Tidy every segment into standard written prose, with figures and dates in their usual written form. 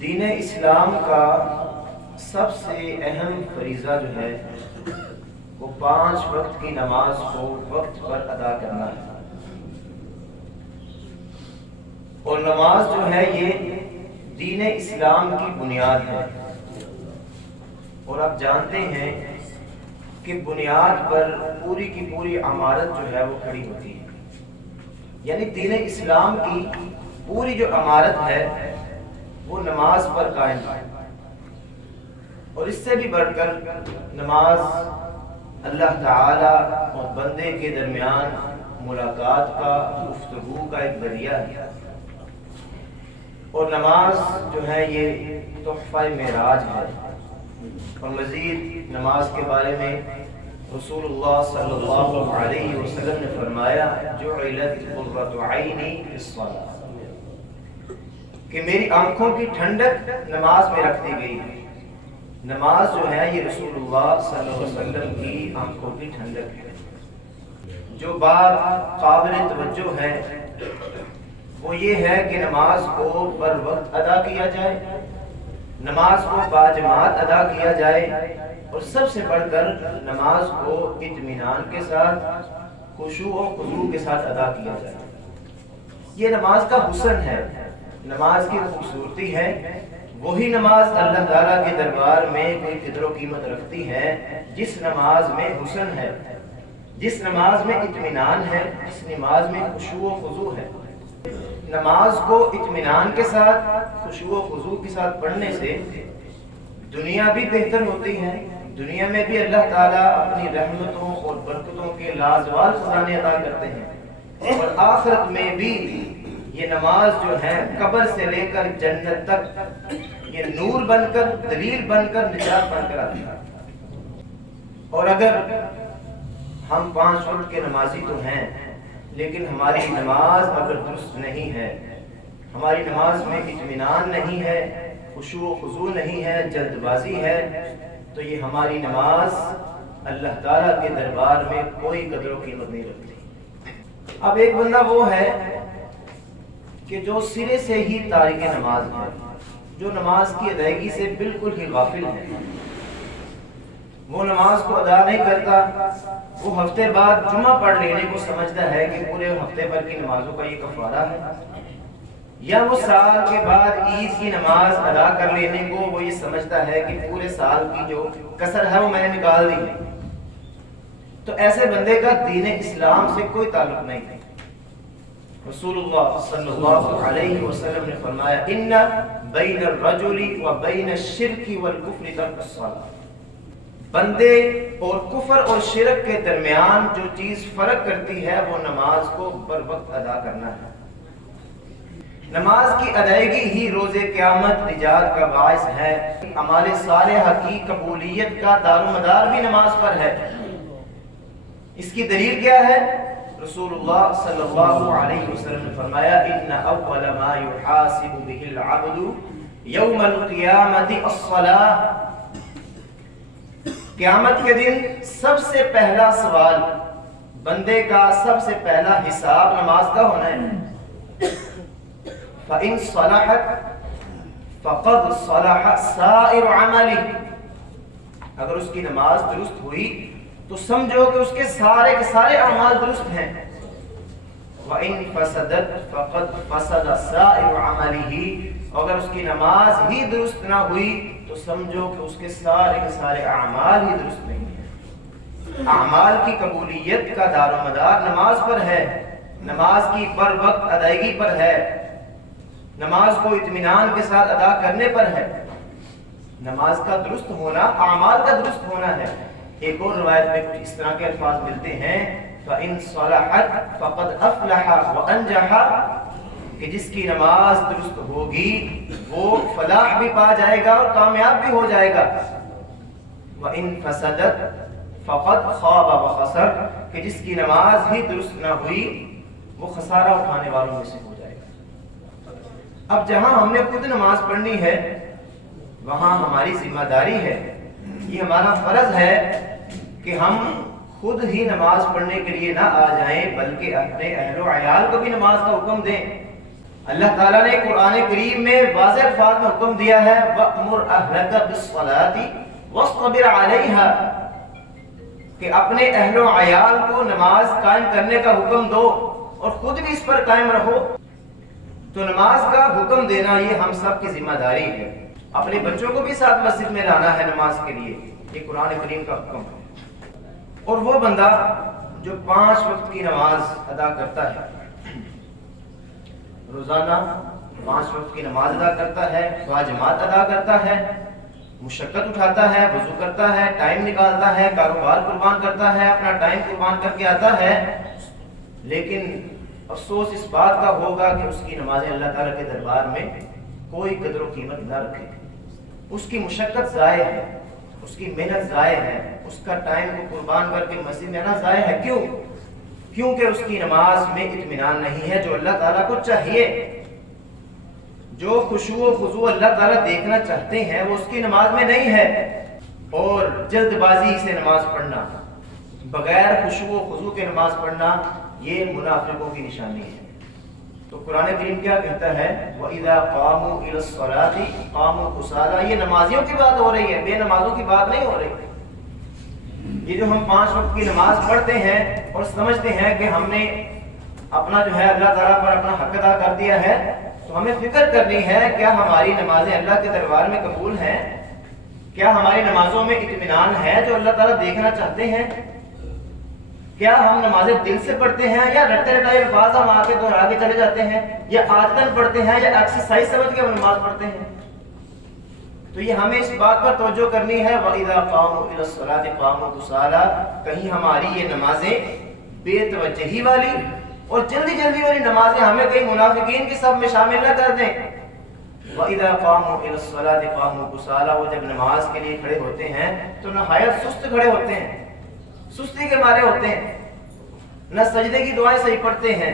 دین اسلام کا سب سے اہم فریضہ جو ہے وہ 5 وقت کی نماز کو وقت پر ادا کرنا ہے۔ اور نماز جو ہے یہ دین اسلام کی بنیاد ہے، اور آپ جانتے ہیں کہ بنیاد پر پوری کی پوری عمارت جو ہے وہ کھڑی ہوتی ہے، یعنی دین اسلام کی پوری جو عمارت ہے وہ نماز پر قائم ہے۔ اور اس سے بھی بڑھ کر نماز اللہ تعالی اور بندے کے درمیان ملاقات کا، گفتگو کا ایک ذریعہ ہے۔ اور نماز جو ہے یہ تحفہ معراج ہے۔ اور مزید نماز کے بارے میں رسول اللہ صلی اللہ علیہ وسلم نے فرمایا جعلت قرۃ عینی فی الصلاۃ، کہ میری آنکھوں کی ٹھنڈک نماز میں رکھ دی گئی ہے۔ نماز جو ہے یہ رسول اللہ صلی اللہ علیہ وسلم کی آنکھوں کی ٹھنڈک ہے۔ جو بات قابل توجہ ہے وہ یہ ہے کہ نماز کو بر وقت ادا کیا جائے، نماز کو باجماعت ادا کیا جائے، اور سب سے بڑھ کر نماز کو اطمینان کے ساتھ، خشوع و خضوع کے ساتھ ادا کیا جائے۔ یہ نماز کا حسن ہے، نماز کی خوبصورتی ہے۔ وہی نماز اللہ تعالیٰ کے دربار میں کوئی قدر و قیمت رکھتی ہے جس نماز میں حسن ہے، جس نماز میں اطمینان ہے، جس نماز میں خشوع و خضوع ہے۔ نماز کو اطمینان کے ساتھ، خشوع و خضوع کے ساتھ پڑھنے سے دنیا بھی بہتر ہوتی ہے، دنیا میں بھی اللہ تعالیٰ اپنی رحمتوں اور برکتوں کے لازوال خزانے عطا کرتے ہیں، اور آخرت میں بھی یہ نماز جو ہے قبر سے لے کر جنت تک یہ نور بن کر، دلیل بن کر، نجات بن کر آتی ہے۔ اور اگر ہم 5 وقت کے نمازی تو ہیں، لیکن ہماری نماز اگر درست نہیں ہے، ہماری نماز میں اطمینان نہیں ہے، خشوع و خضوع نہیں ہے، جلد بازی ہے، تو یہ ہماری نماز اللہ تعالیٰ کے دربار میں کوئی قدر و قیمت نہیں رکھتی۔ اب ایک بندہ وہ ہے کہ جو سرے سے ہی تارک نماز ہے، جو نماز کی ادائیگی سے بالکل ہی غافل ہے، وہ نماز کو ادا نہیں کرتا، وہ ہفتے بعد جمعہ پڑھ لینے کو سمجھتا ہے کہ پورے ہفتے بھر کی نمازوں کا یہ کفارہ ہے، یا وہ سال کے بعد عید کی نماز ادا کر لینے کو وہ یہ سمجھتا ہے کہ پورے سال کی جو کسر ہے وہ میں نے نکال دی ہے۔ تو ایسے بندے کا دین اسلام سے کوئی تعلق نہیں ہے۔ رسول اللہ صلی اللہ علیہ وسلم نے فرمایا ان بین الرجل و بین الشرک والکفر ترک الصلاۃ، بندے اور کفر اور شرک کے درمیان جو چیز فرق کرتی ہے وہ نماز کو بر وقت ادا کرنا ہے۔ نماز کی ادائیگی ہی روز قیامت نجات کا باعث ہے۔ اعمال صالحہ کی قبولیت کا دار و مدار بھی نماز پر ہے۔ اس کی دلیل کیا ہے؟ رسول اللہ صلی اللہ علیہ وسلم نے فرمایا ان اول ما يحاسب به العبد یوم القیامت الصلاۃ، قیامت کے دن سب سے پہلا سوال، بندے کا سب سے پہلا حساب نماز کا ہونا ہے۔ فَإِن صَلَحَتْ فَقَدْ صَلَحَ سَائِرُ عَمَلِهِ، اگر اس کی نماز درست ہوئی تو سمجھو کہ اس کے سارے اعمال درست ہیں۔ وَإِن فَسَدَتْ فَقَدْ فَسَدَ سَائِرُ عَمَلِهِ، اگر اس کی نماز ہی درست نہ ہوئی تو سمجھو کہ اس کے سارے اعمال ہی درست نہیں ہیں۔ اعمال کی قبولیت کا دار و مدار نماز پر ہے، نماز کی بر وقت ادائیگی پر ہے، نماز کو اطمینان کے ساتھ ادا کرنے پر ہے۔ نماز کا درست ہونا اعمال کا درست ہونا ہے۔ ایک اور روایت میں کچھ اس طرح کے الفاظ ملتے ہیں فَإِن صَلَحَتْ فَقَدْ أَفْلَحَ وَأَنْجَحَ، کہ جس کی نماز درست ہوگی وہ فلاح بھی پا جائے گا اور کامیاب بھی ہو جائے گا۔ وَإِن فَسَدَتْ فَقَدْ خَابَ وَخَسَرَ، کہ جس کی نماز ہی درست نہ ہوئی وہ خسارہ اٹھانے والوں میں سے ہو جائے گا۔ اب جہاں ہم نے خود نماز پڑھنی ہے وہاں ہماری ذمہ داری ہے، یہ ہمارا فرض ہے کہ ہم خود ہی نماز پڑھنے کے لیے نہ آ جائیں بلکہ اپنے اہل و عیال کو بھی نماز کا حکم دیں۔ اللہ تعالیٰ نے قرآن کریم میں واضح الفاظ میں حکم دیا ہے وَأْمُرْ أَهْلَكَ بِالصَّلَاةِ وَاصْطَبِرْ عَلَيْهَا، کہ اپنے اہل و عیال کو نماز قائم کرنے کا حکم دو اور خود بھی اس پر قائم رہو۔ تو نماز کا حکم دینا یہ ہم سب کی ذمہ داری ہے، اپنے بچوں کو بھی ساتھ مسجد میں لانا ہے نماز کے لیے، یہ قرآن کریم کا حکم ہے۔ اور وہ بندہ جو 5 وقت کی نماز ادا کرتا ہے، روزانہ 5 وقت کی نماز ادا کرتا ہے، واجبات ادا کرتا ہے، مشقت اٹھاتا ہے، وضو کرتا ہے، ٹائم نکالتا ہے، کاروبار قربان کرتا ہے، اپنا ٹائم قربان کر کے آتا ہے، لیکن افسوس اس بات کا ہوگا کہ اس کی نمازیں اللہ تعالیٰ کے دربار میں کوئی قدر و قیمت نہ رکھے، اس کی مشقت ضائع ہے، اس کی محنت ضائع ہے، اس کا ٹائم کو قربان کر کے مسجد میں آنا ضائع ہے۔ کیوں؟ کیونکہ اس کی نماز میں اطمینان نہیں ہے جو اللہ تعالیٰ کو چاہیے۔ جو خشوع و خضوع اللہ تعالیٰ دیکھنا چاہتے ہیں وہ اس کی نماز میں نہیں ہے، اور جلد بازی سے نماز پڑھنا، بغیر خشوع و خضوع کے نماز پڑھنا، یہ منافقوں کی نشانی ہے۔ تو قرآن کریم کیا کہتا ہے وَإِذَا قَامُوا إِلَى الصَّلَاةِ قَامُوا كُسَالَىٰ، یہ نمازیوں کی بات ہو رہی ہے، بے نمازوں کی بات نہیں ہو رہی۔ یہ جو ہم 5 وقت کی نماز پڑھتے ہیں اور سمجھتے ہیں کہ ہم نے اپنا جو ہے اللہ تعالیٰ پر اپنا حق ادا کر دیا ہے، تو ہمیں فکر کرنی ہے کیا ہماری نمازیں اللہ کے دربار میں قبول ہیں؟ کیا ہماری نمازوں میں اطمینان ہے جو اللہ تعالیٰ دیکھنا چاہتے ہیں؟ کیا ہم نمازیں دل سے پڑھتے ہیں یا رٹے رٹائے الفاظ ہم آ کے دہرا کے چلے جاتے ہیں، یا عادتاً پڑھتے ہیں یا ایکسرسائز سمجھ کے ہم نماز پڑھتے ہیں؟ تو یہ ہمیں اس بات پر توجہ کرنی ہے وَإِذَا قَامُوا إِلَى الصَّلَاةِ قَامُوا كُسَالَىٰ، کہیں ہماری یہ نمازیں بے توجہی والی اور جلدی جلدی والی نمازیں ہمیں کہیں منافقین کی صف میں شامل نہ کر دیں۔ وَإِذَا قَامُوا إِلَى الصَّلَاةِ قَامُوا كُسَالَىٰ، وہ جب نماز کے لیے کھڑے ہوتے ہیں تو نہایت سست کھڑے ہوتے ہیں، سستی کے مارے ہوتے ہیں، نہ سجدے کی دعائیں صحیح پڑھتے ہیں،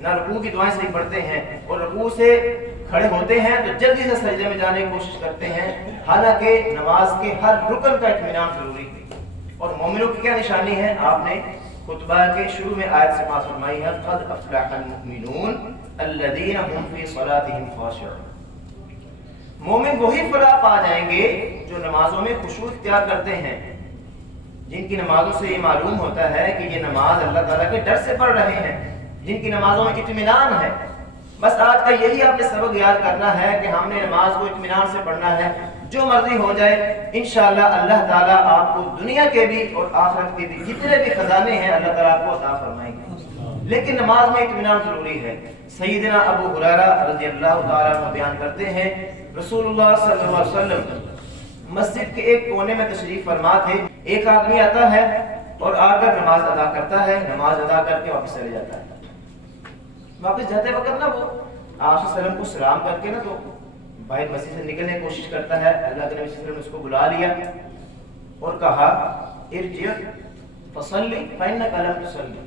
نہ رکوع کی دعائیں صحیح پڑھتے ہیں، اور رکوع سے کھڑے ہوتے ہیں تو جلدی سے سجدے میں جانے کی کوشش کرتے ہیں، حالانکہ نماز کے ہر رکن کا اطمینان ضروری ہے۔ اور مومنوں کی کیا نشانی ہے؟ آپ نے خطبہ کے شروع میں آیت سے بات فرمائی ہے قد افلح المؤمنون الذین هم فی صلاتهم خاشعون، مومن وہی فلاح پا جائیں گے جو نمازوں میں خشوع اختیار کرتے ہیں، جن کی نمازوں سے یہ معلوم ہوتا ہے کہ یہ نماز اللہ تعالیٰ کے ڈر سے پڑھ رہے ہیں، جن کی نمازوں میں اطمینان ہے۔ بس آج کا یہی آپ نے سبق یاد کرنا ہے کہ ہم نے نماز کو اطمینان سے پڑھنا ہے، جو مرضی ہو جائے انشاءاللہ اللہ تعالیٰ آپ کو دنیا کے بھی اور آخرت کے بھی جتنے بھی خزانے ہیں اللہ تعالیٰ آپ کو عطا فرمائیں گے، لیکن نماز میں اطمینان ضروری ہے۔ سیدنا ابو ہریرہ رضی اللہ تعالیٰ عنہ بیان کرتے ہیں رسول اللہ صلی اللہ علیہ وسلم مسجد کے ایک کونے میں تشریف فرما تھے، ایک آدمی آتا ہے اور آ کر نماز ادا کرتا ہے، نماز ادا کر کے واپس چلے جاتا ہے۔ واپس جاتے وقت نا وہ آپ صلی اللہ علیہ وسلم کو سلام کر کے نا تو باہر مسجد سے نکلنے کی کوشش کرتا ہے، اللہ کے نبی صلی اللہ علیہ وسلم نے اس کو بلا لیا اور کہا ارجع فصلی فإنک لم تصلی،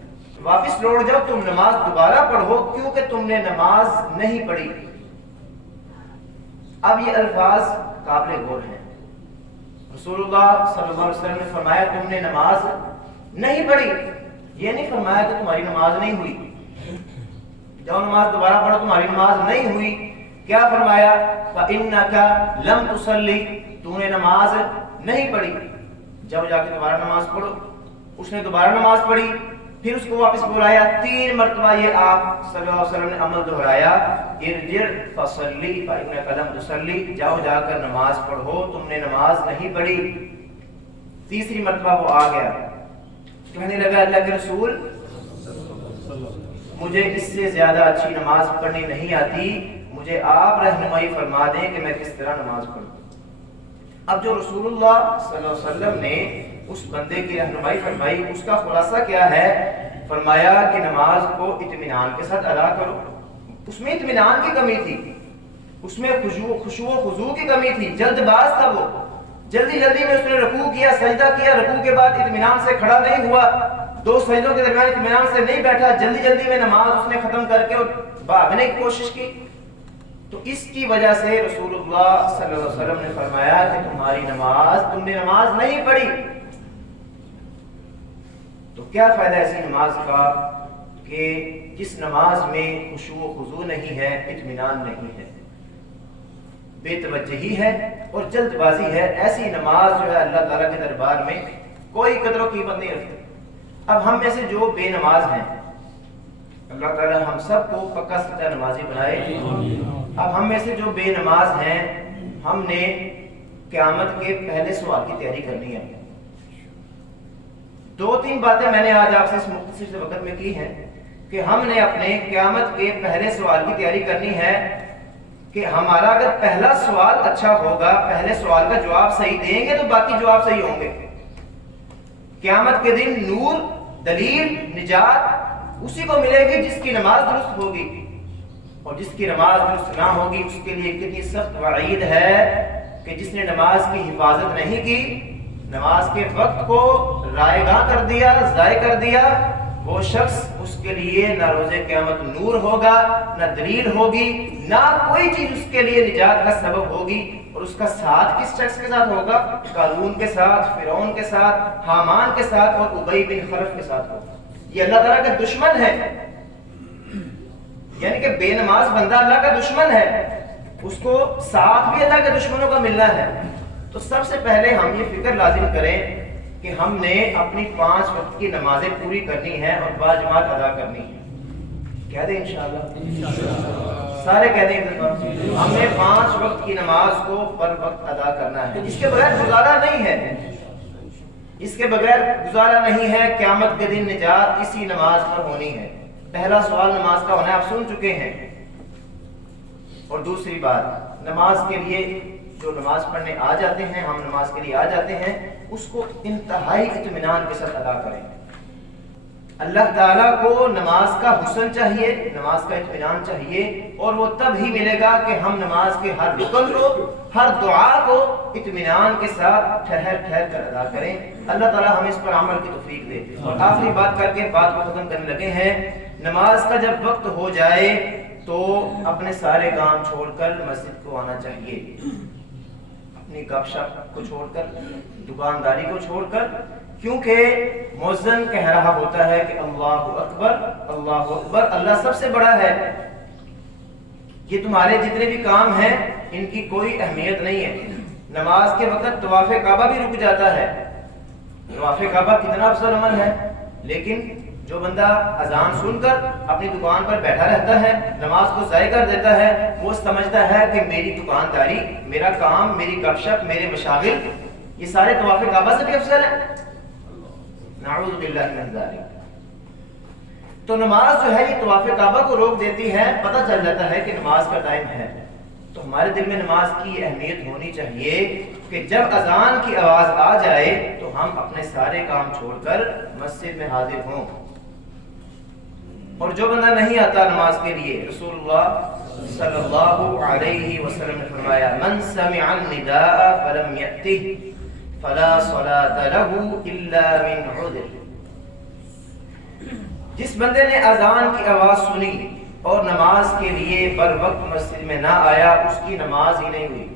واپس لوٹ جاؤ، تم نماز دوبارہ پڑھو کیونکہ تم نے نماز نہیں پڑھی۔ اب یہ الفاظ قابل غور ہیں، رسول اللہ صلی اللہ علیہ وسلم نے فرمایا تم نے نماز نہیں پڑھی، یہ نہیں فرمایا کہ تمہاری نماز نہیں ہوئی، جاؤ نماز دوبارہ پڑھو تمہاری نماز نہیں ہوئی۔ کیا فرمایا فإنک لم تصلی، تو نے نماز نہیں پڑھی، جب جا کے دوبارہ نماز پڑھو۔ اس نے دوبارہ نماز پڑھی، پھر اس کو واپس بلایا، 3 مرتبہ یہ آپ صلی اللہ علیہ وسلم نے عمل دہرایا ارجع فصلی فإنک لم تصلی، جاؤ جا کر نماز پڑھو تم نے نماز نہیں پڑھی۔ تیسری مرتبہ وہ آ گیا، کہنے لگا اللہ کے رسول مجھے اس سے زیادہ اچھی نماز پڑھنی نہیں آتی، مجھے آپ رہنمائی فرما دیں کہ میں کس طرح نماز پڑھوں۔ اب جو رسول اللہ صلی اللہ علیہ وسلم نے اس بندے کی رہنمائی فرمائی اس کا خلاصہ کیا ہے؟ فرمایا کہ نماز کو اطمینان کے ساتھ ادا کرو۔ اس میں اطمینان کی کمی تھی، اس میں خشوع و خضوع کی کمی تھی، جلد باز تھا وہ، جلدی جلدی میں اس نے رکوع کیا، سجدہ کیا، رکوع کے بعد اطمینان سے کھڑا نہیں ہوا، 2 سجدوں کے درمیان اطمینان سے نہیں بیٹھا، جلدی جلدی میں نماز اس نے ختم کر کے اور بھاگنے کی کوشش کی۔ تو اس کی وجہ سے رسول اللہ صلی اللہ علیہ وسلم نے فرمایا کہ تمہاری نماز، تم نے نماز نہیں پڑھی۔ تو کیا فائدہ ایسی نماز کا کہ جس نماز میں خشوع و خضوع نہیں ہے، اطمینان نہیں ہے، بے توجہی ہے اور جلد بازی ہے، ایسی نماز جو ہے اللہ تعالیٰ کے دربار میں کوئی قدر و قیمت نہیں رکھتی۔ اب ہم میں سے جو بے نماز ہیں، اللہ تعالیٰ ہم سب کو پکا سچا نمازی بنائے۔ اب ہم میں سے جو بے نماز ہیں، ہم نے قیامت کے پہلے سوال کی تیاری کرنی ہے۔ 2-3 باتیں میں نے آج آپ سے اس مختصر سے وقت میں کی ہیں کہ ہم نے اپنے قیامت کے پہلے سوال کی تیاری کرنی ہے کہ ہمارا اگر پہلا سوال اچھا ہوگا، پہلے سوال کا جواب صحیح دیں گے تو باقی جواب صحیح ہوں گے۔ قیامت کے دن نور، دلیل، نجات اسی کو ملے گی جس کی نماز درست ہوگی، اور جس کی نماز درست نہ ہوگی اس کے لیے کتنی سخت وعید ہے کہ جس نے نماز کی حفاظت نہیں کی، نماز کے وقت کو رائے گاہ کر دیا، ضائع کر دیا، وہ شخص اس کے لیے نہ روز قیامت نور ہوگا، نہ دلیل ہوگی، نہ کوئی چیز اس کے لیے نجات کا سبب ہوگی۔ اور اس کا ساتھ کس شخص کے ساتھ ہوگا؟ قارون کے ساتھ، فرعون کے ساتھ، حامان کے ساتھ اور ابی بن خلف کے ساتھ ہوگا۔ یہ اللہ تعالیٰ کا دشمن ہے، یعنی کہ بے نماز بندہ اللہ کا دشمن ہے، اس کو ساتھ بھی اللہ کے دشمنوں کا ملنا ہے۔ تو سب سے پہلے ہم یہ فکر لازم کریں کہ ہم نے اپنی 5 وقت کی نمازیں پوری کرنی ہیں اور باجماعت ادا کرنی ہے۔ کہہ دیں انشاءاللہ، سارے کہہ دیں ایک دفعہ، ہم نے 5 وقت کی نماز کو پر وقت ادا کرنا ہے۔ اس کے بغیر گزارا نہیں ہے، اس کے بغیر گزارا نہیں ہے۔ قیامت کے دن نجات اسی نماز پر ہونی ہے۔ پہلا سوال نماز کا ہونا ہے، آپ سن چکے ہیں۔ اور دوسری بات، نماز کے لیے جو نماز پڑھنے آ جاتے ہیں، ہم نماز کے لیے آ جاتے ہیں، اس کو انتہائی اطمینان کے ساتھ ادا کریں۔ اللہ تعالیٰ کو نماز کا حسن چاہیے، نماز کا اطمینان چاہیے، اور وہ تب ہی ملے گا کہ ہم نماز کے ہر رکن کو، ہر دعا کو اطمینان کے ساتھ ٹھہر ٹھہر کر ادا کریں۔ اللہ تعالیٰ ہمیں اس پر عمل کی توفیق دے۔ اور آخری بات کر کے بات کو ختم کرنے لگے ہیں۔ نماز کا جب وقت ہو جائے تو اپنے سارے کام چھوڑ کر مسجد کو آنا چاہیے، اپنی گپ شپ کو چھوڑ کر، دکانداری کو چھوڑ کر، کیونکہ مؤذن کہہ رہا ہوتا ہے کہ اللہ اکبر، اللہ اکبر، اللہ سب سے بڑا ہے۔ یہ تمہارے جتنے بھی کام ہیں ان کی کوئی اہمیت نہیں ہے۔ نماز کے وقت طواف کعبہ بھی رک جاتا ہے۔ طواف کعبہ کتنا افضل عمل ہے، لیکن جو بندہ اذان سن کر اپنی دکان پر بیٹھا رہتا ہے، نماز کو ضائع کر دیتا ہے، وہ سمجھتا ہے کہ میری دکانداری، میرا کام، میری گپ شپ، میرے مشاغل یہ سارے طواف کعبہ سے بھی افضل ہیں۔ نعوذ باللہ من ذالک۔ تو نماز جو ہے یہ طواف کعبہ کو روک دیتی ہے، پتہ چل جاتا ہے کہ نماز کا ٹائم ہے۔ تو ہمارے دل میں نماز کی اہمیت ہونی چاہیے کہ جب اذان کی آواز آ جائے تو ہم اپنے سارے کام چھوڑ کر مسجد میں حاضر ہوں۔ اور جو بندہ نہیں آتا نماز کے لیے، رسول اللہ صلی اللہ علیہ وسلم نے فرمایا، من سمع النداء فلم یأتہ فلا صلاة له الا من عذر۔ جس بندے نے اذان کی آواز سنی اور نماز کے لیے بر وقت مسجد میں نہ آیا، اس کی نماز ہی نہیں ہوئی،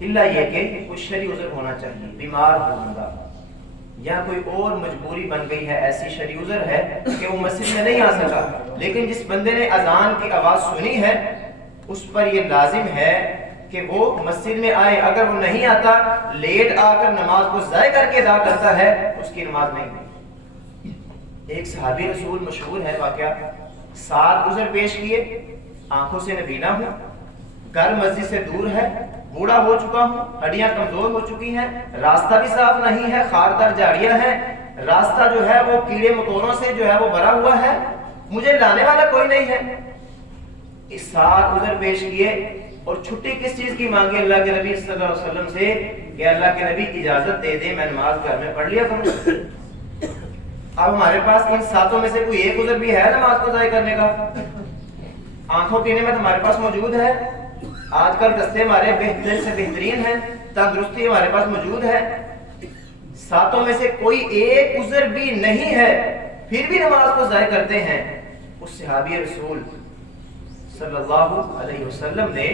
الا یہ کہ کوئی شرعی عذر ہونا چاہیے، بیمار ہو بندہ یا کوئی اور مجبوری بن گئی ہے، ایسی شرعی عذر ہے کہ وہ مسجد میں نہیں آ سکا۔ لیکن جس بندے نے اذان کی آواز سنی ہے اس پر یہ لازم ہے کہ وہ مسجد میں آئے۔ اگر وہ نہیں آتا، لیٹ آ کر نماز کو ضائع کر کے ادا کرتا ہے، اس کی نماز نہیں ہوئی۔ ایک صحابی رسول مشہور ہے واقعہ، 7 عذر پیش کیے، آنکھوں سے نبینا ہوں، گھر مسجد سے دور ہے، بوڑھا ہو چکا ہوں، ہڈیاں کمزور ہو چکی ہیں، راستہ بھی صاف نہیں ہے، خاردار جاڑیاں ہیں، راستہ جو ہے وہ کیڑے مکوڑوں سے جو ہے وہ بھرا ہوا ہے، مجھے لانے والا کوئی نہیں ہے۔ اس 7 عذر پیش کیے اور چھٹی کس چیز کی مانگی اللہ کے نبی صلی اللہ علیہ وسلم سے کہ اللہ کے نبی اجازت دے دیں میں نماز گھر میں پڑھ لیا کروں۔ اب ہمارے پاس ان 7 میں سے کوئی ایک عذر بھی ہے نماز کو ضائع کرنے کا؟ آنکھوں کی نعمت ہمارے پاس موجود ہے، آج کل رستے ہمارے بہترین سے بہترین ہیں، تندرستی ہمارے پاس موجود ہے، 7 میں سے کوئی ایک عذر بھی نہیں ہے، پھر بھی نماز کو ضائع کرتے ہیں۔ اس صحابی رسول صلی اللہ علیہ وسلم نے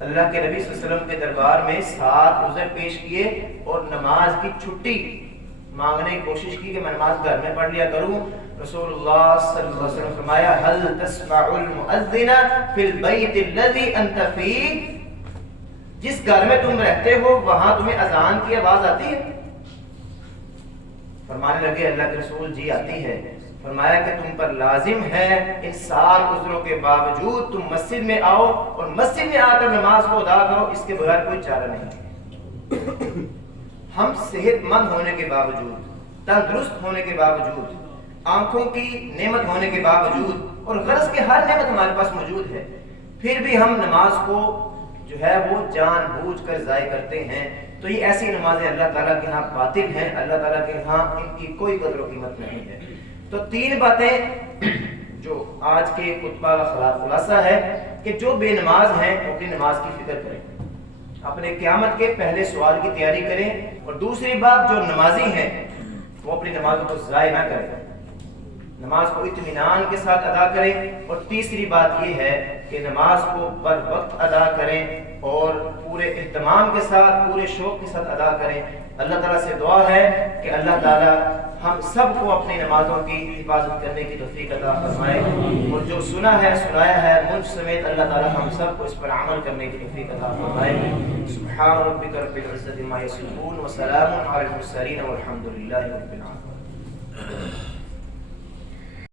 اللہ کے نبی صلی اللہ علیہ وسلم کے دربار میں 7 عذر پیش کیے اور نماز کی چھٹی مانگنے کی کوشش کی کہ میں نماز گھر میں پڑھ لیا کروں۔ رسول اللہ صلی اللہ علیہ وسلم فرمایا هل تسمع المؤذن فی البیت الذی انت فیہ، جس گھر میں تم رہتے ہو وہاں تمہیں اذان کی آواز آتی ہے؟ فرمانے لگے اللہ کے رسول جی آتی ہے۔ فرمایا کہ تم پر لازم ہے ان سال عذروں کے باوجود تم مسجد میں آؤ اور مسجد میں آ کر نماز کو ادا کرو، اس کے بغیر کوئی چارہ نہیں۔ ہم صحت مند ہونے کے باوجود، تندرست ہونے کے باوجود، آنکھوں کی نعمت ہونے کے باوجود اور غرض کے ہر نعمت ہمارے پاس موجود ہے، پھر بھی ہم نماز کو جو ہے وہ جان بوجھ کر ضائع کرتے ہیں، تو یہ ایسی نمازیں اللہ تعالیٰ کے ہاں باطل ہیں، اللہ تعالیٰ کے ہاں ان کی کوئی قدر و قیمت نہیں ہے۔ تو تین باتیں جو آج کے خطبہ کا خلاصہ ہے کہ جو بے نماز ہیں وہ اپنی نماز کی فکر کریں، اپنے قیامت کے پہلے سوال کی تیاری کریں، اور دوسری بات جو نمازی ہیں وہ اپنی نماز کو ضائع نہ کریں، نماز کو اطمینان کے ساتھ ادا کریں، اور تیسری بات یہ ہے کہ نماز کو بر وقت ادا کریں اور پورے اہتمام کے ساتھ، پورے شوق کے ساتھ ادا کریں۔ اللہ تعالیٰ سے دعا ہے کہ اللہ تعالیٰ ہم سب کو اپنی نمازوں کی حفاظت کرنے کی توفیق عطا فرمائے، اور جو سنا ہے سنایا ہے مجھ سمیت اللہ تعالیٰ ہم سب کو اس پر عمل کرنے کی توفیق عطا فرمائے۔ سبحان ربک رب العزة عما یصفون وسلام علی المرسلین والحمد للہ رب العالمین۔